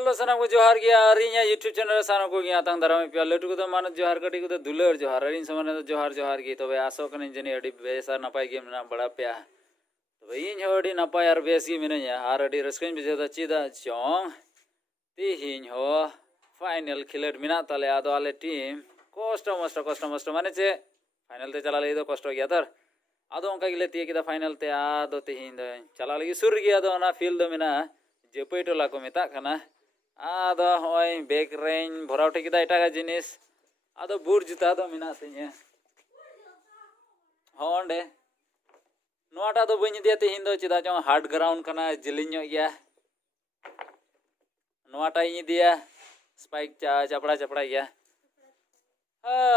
Hello सना को जोहार गया अरिया यूट्यूब चैनल सानो को गया तंग दाराम पे लटू को मान जोहार कटी को दुलर जोहार अरिन समान जोहार जोहार की तबे आसो कने जनी अडी बेसा नपाय गेम ना बड़ा पे तबे इन अडी नपाय आर बेस गी मिनया आर अडी रस्कन बिजेदा चीदा चोंग तिहिन हो फाइनल खिलेट मिना ताले आदो आले टीम कष्ट माने चे फाइनल ते चला ले दो कष्ट गया तर आदो उनका गिले तिए किदा फाइनल ते आदो तिहिन दो चला लगी सुर गया दो ना फील दो मिना जेपई टोला को मेता खाना आदो होय बैक रेंज भराव ठेकिदा एटागा जिनिस आदो बुर जुता दो मिना तिया होंडे नोटा दो बኝ दिया तिहिन दो चिदा चों हार्ड ग्राउंड खाना जिलिन गया नोटा इन दिया स्पाइक चपड़ा गया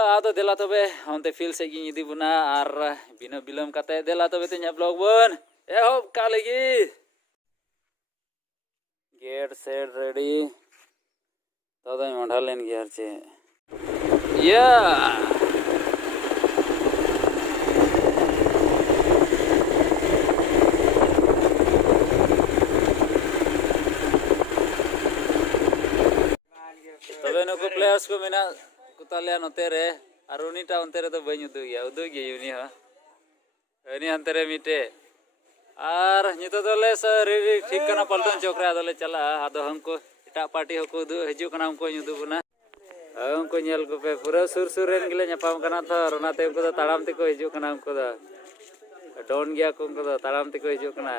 आदो देला तबे हमते फील से गिन इदी बुना आर बिना बिलम काते देला तबे तिया ब्लॉग बन एहोब का लगी गेट सेट रेडी दादा मंडा लेन गया चे या तबे नको प्लेयर्स को मेना कुतालिया नोते रे और उनीटा उनते रे तो बኝ उदु गया उनी हा उनी हंते रे मिटे और नितो दले सरी ठीक कना पलटन चौकरे आदले चला आदो हमको एटा पार्टी हको उदु हजू कना हमको उदु बुना हमको नेल को पे पूरा सुर रेन गिले ᱧᱟᱯᱟᱢ कना तो रनाते उनको ताड़ाम ते को हजू कना हमको डोन गया को उनको ताड़ाम ते को हजू कना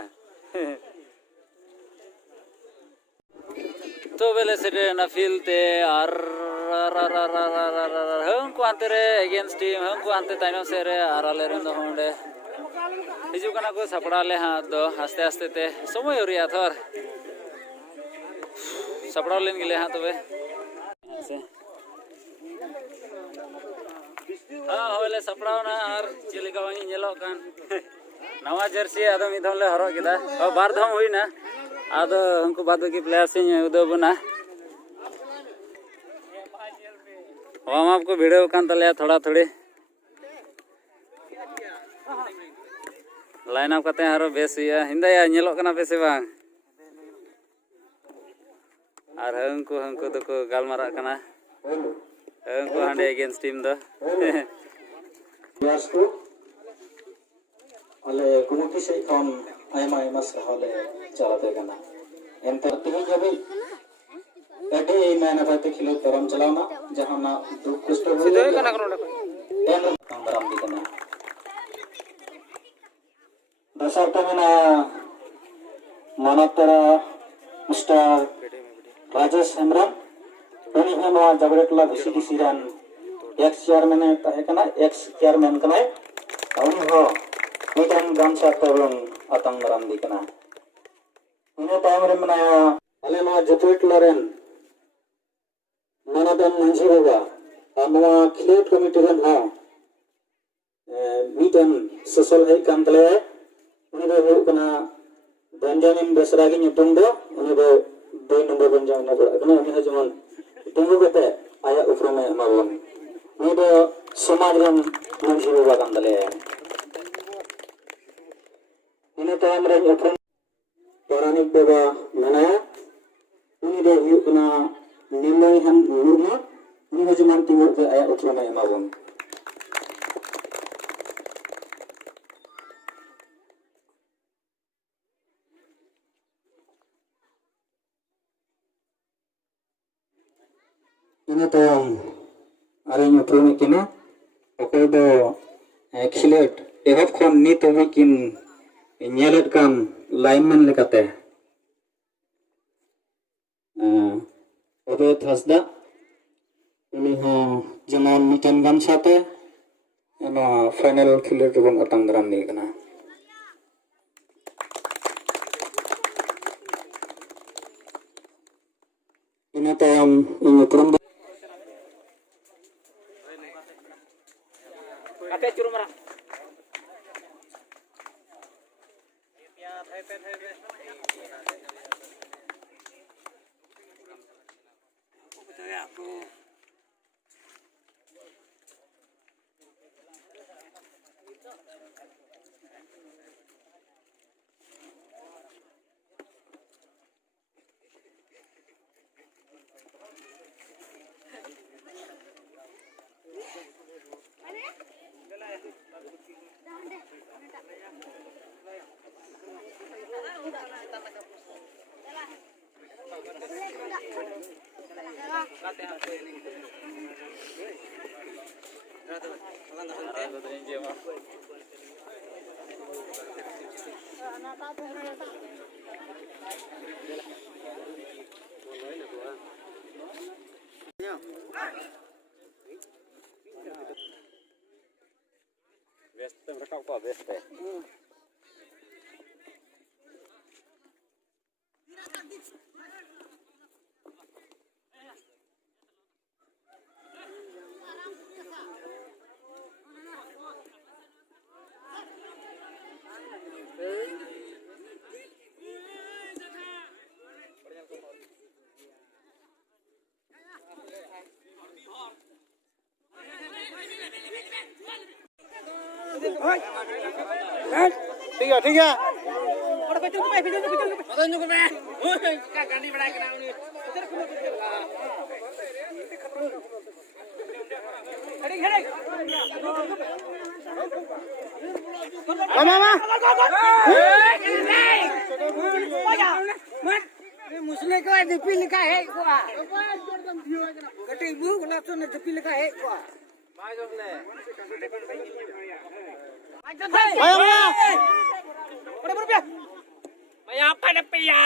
तो बेले से ना फील ते आर हमको अंते रे अगेंस्ट टीम हमको अंते ताइनो से रे आर आले रेन दो होंडे हिजू कना को सपड़ा ले हाँ दो आस्ते आस्ते ते समय हो रहा थर सपड़ा लेन गिले हाँ तबे हाँ होले सपड़ा ना आर चिलिका वही नेलो कान नवा जर्सी आदो मिधम ले हरो किदा और बार धम हुई ना आदो हमको बाद की प्लेयर से उदो बना हम आपको वीडियो कान तले थोड़ा थोड़ी लाइन अप करते हैं बेस हुआ हिंदा नेलो कना पे से बांग और हमको तो को गालमारा कना हमको हांडे अगेंस्ट टीम दो प्लेयर्स को अले कमिटी से कौन आयमा आयमा से हले चलाते कना एंते तिहिन जबी एडी मैंने पाते खिलो करम चलाना जहां ना दुख कष्ट हो सिधे कना करो एन अंदरम दी कना दशक में मानवतरा मिस्टर राजेश हेम्ब्रम उनी हम जबरेटला बीसीडीसी रन एक्स चेयरमैन तहकना एक्स चेयरमैन कना उनी हो मिटन गामसा तबन अतंग राम दी कना उनी टाइम रे मना अले मा जबरेटला रन मानदन मंजी बाबा अनवा खिलेट कमिटी रन हा मिटन सोशल है कांतले उनी दो कना बेंजामिन बेसरा की nyutung दो उनी दो 2 नंबर बेंजामिन को कना उनी जमन tungu kete aya uframe mabon uni do samaj ren manji baba kandale ina time ren ufram paranik baba manaya uni do yukna nimai han murma uni jaman timur ke aya uframe mabon ini to are nyutrumi kina okoy do खिलेट एहब खन नित हबिकिन नेलेट कान lineman लेकाते ओबे थसदा उनी हो जमन mitten गामसाते एना final खिलेट बन अतंग dram नि कना ina tayam nyutrम Oke, curu merah. Best rakap kau best. ठीक है मुसले का दिपी लिखा है कुआ कटी बु गुलाब तो ने दिपी लिखा है कुआ मैं apa nepi ya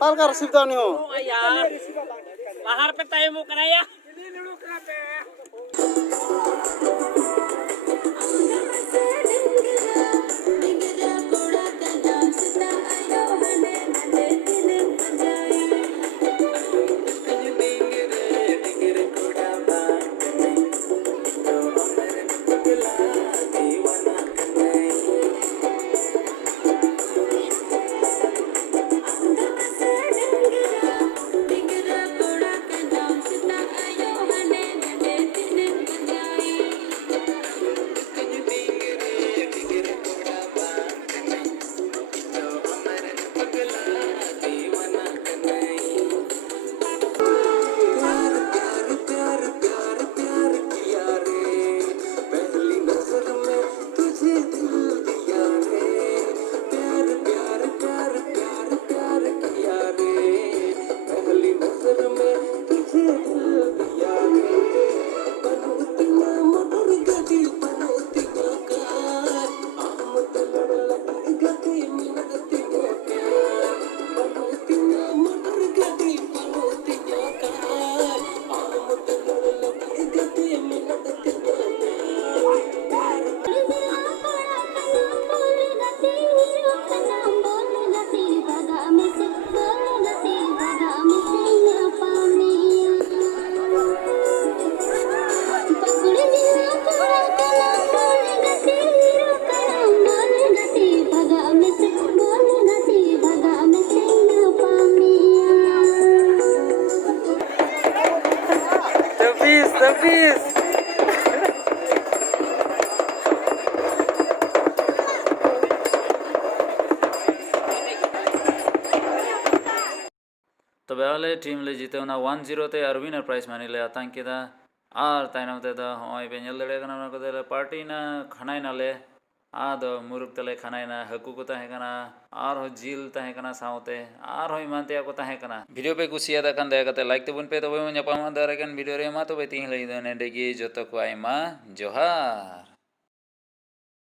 ताल का रसीद नहीं हो ya lahar pe tayo mo kana ya तबे वाले टीम ले जीते उना 1-0 ते और विनर प्राइज मानी ले आतंक केदा और ताइनम ते दा होय पे नेल दड़े कना को दे पार्टी ना खानाय ना ले आदो मुरुक तले खानाय ना हकु को ताहे कना और हो जिल ताहे कना साउते और होय मानते को ताहे कना वीडियो पे कुसिया दा कन दे कते लाइक ते बुन पे तो वे न्यापामा दारे कन वीडियो रे मा तो बे तिन ले दने डेगी जतो को आइमा जोहार।